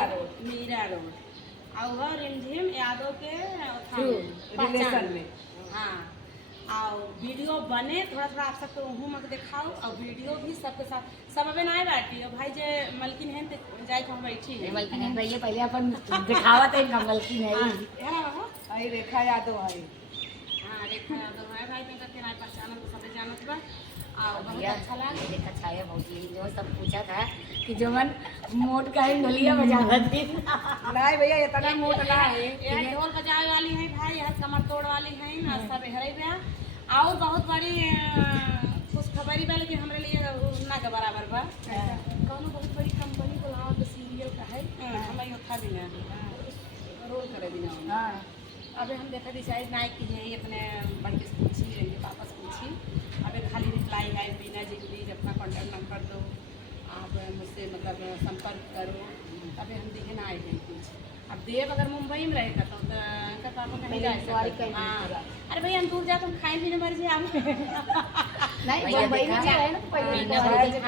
Meera road और रिमझिम यादव के रिलेशन में। हाँ और वीडियो बने थोड़ा थोड़ा आप सबको उहू मत दिखाओ और वीडियो भी सबके साथ सब अबे ना बैठी और भाई जे मलकिन है जाए हम बैठी है मलकिन है भैया पहले अपन दिखावत है इनका मलकिन है आई रेखा यादव आई। हाँ रेखा यादव है भाई तो करके ना पहचानत तो सब जानत बा और बहुत भैया अच्छा लगा देखा छाया भौजी जो सब पूछा था कि जो मन मोट का है ढोलिया बजावत थी नहीं भैया इतना मोट ना है। यह ढोल बजावे वाली है भाई यह कमर तोड़ वाली है ना सब हरे बया और बहुत बड़ी खुशखबरी बा लेकिन हमारे लिए ना के बराबर बा कौनो बहुत बड़ी कंपनी बुलाओ तो सीरियल का है हमारे यो था भी ना रोल करे भी ना हाँ अबे हम देखा डिसाइड ना की है अपने बड़ी से पूछी रहेंगे पापा से पूछी अबे खाली रिप्लाई है बिना जी प्लीज अपना कॉन्टैक्ट नंबर दो आप मुझसे मतलब संपर्क करो अबे हम देखे ना आए हैं कुछ अब देव अगर मुंबई में रहेगा तो उनका पापा कहीं जा सकते हाँ अरे भैया हम दूर जा तुम खाए पीने मर जाए नहीं मुंबई में जाए ना पहले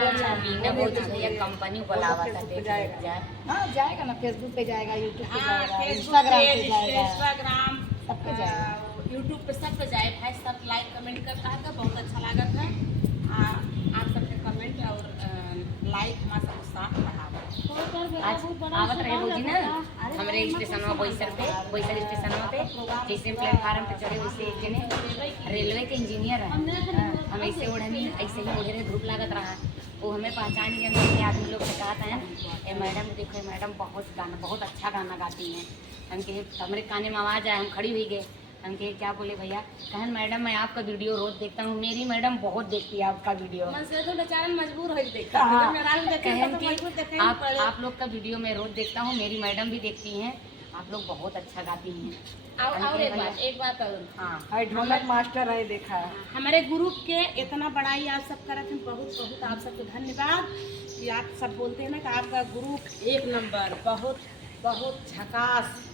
भैया कंपनी बुलावा था जाए। हाँ जाएगा ना फेसबुक पे जाएगा यूट्यूब पे हाँ जाएगा फेसबुक इंस्टाग्राम पे जाएगा इंस्टाग्राम सब पे जाएगा। यूट्यूब पे सब पे जाए भाई सब लाइक कमेंट करता है तो बहुत अच्छा लागत है आप सबके कमेंट और लाइक हमारा सब साथ बढ़ावा आज आवत रहे भौजी ना हमारे स्टेशन में बोईसर स्टेशन पे जैसे प्लेटफार्म पे चढ़े वैसे एक जने रेलवे के इंजीनियर है हम ऐसे ओढ़नी ऐसे ही ओढ़े धूप लागत रहा वो हमें पहचान ही जाने आदमी लोग से कहा था ये मैडम देखो मैडम बहुत अच्छा गाना गाती हैं हम कहे हमारे काने में आवाज़ आए हम खड़ी हुई गए हम कहे क्या बोले भैया कहन मैडम मैं आपका वीडियो रोज देखता हूँ मेरी मैडम बहुत देखती है आपका वीडियो मन से तो बेचारा मजबूर हो देखता कहन आप लोग का वीडियो मैं रोज देखता हूँ मेरी मैडम भी देखती हैं आप लोग बहुत अच्छा गाती हैं और एक बात और हाँ ढोलक मास्टर है देखा है। हमारे ग्रुप के इतना बड़ाई आप सब करते हैं बहुत बहुत आप सबको धन्यवाद कि आप सब बोलते हैं ना कि आपका ग्रुप एक नंबर बहुत बहुत झकास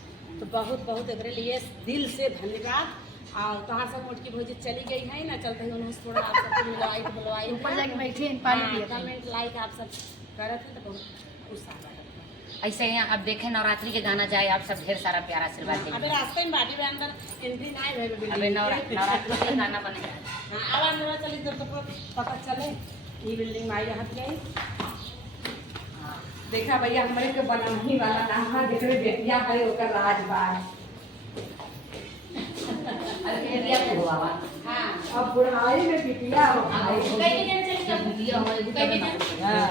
तो बहुत बहुत एक लिए दिल से धन्यवाद और कहाँ से मोट की भौजी चली गई है ना चलते हैं उन्होंने थोड़ा आप सबको बुलवाई ऊपर जाके बैठे पानी पिए कमेंट लाइक आप सब करते हैं तो बहुत उत्साह लगता है। ऐसे ही आप देखें नवरात्रि के गाना जाए आप सब ढेर सारा प्यारा आशीर्वाद दें अबे रास्ते में बाड़ी में अंदर एंट्री ना है अबे नवरात्रि के गाना बने हां आवाज नवा चली तो पता चले ये बिल्डिंग में आई रहत गई देखा भैया हमारे के बनाही वाला नाम है जेकरे बेटिया है ओकर राजबार अरे एरिया को हुआ बा हां अब बुढ़ाई में बिटिया हो कहीं भी नहीं चली जब वीडियो हो कहीं भी नहीं हां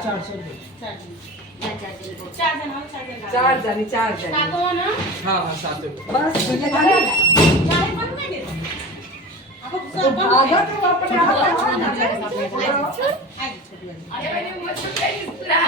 चार जनी काको ना हाँ हाँ साथ में बस चाहे बन गए अब सब भागा तो अपने आप अरे मैंने मुझसे पूरा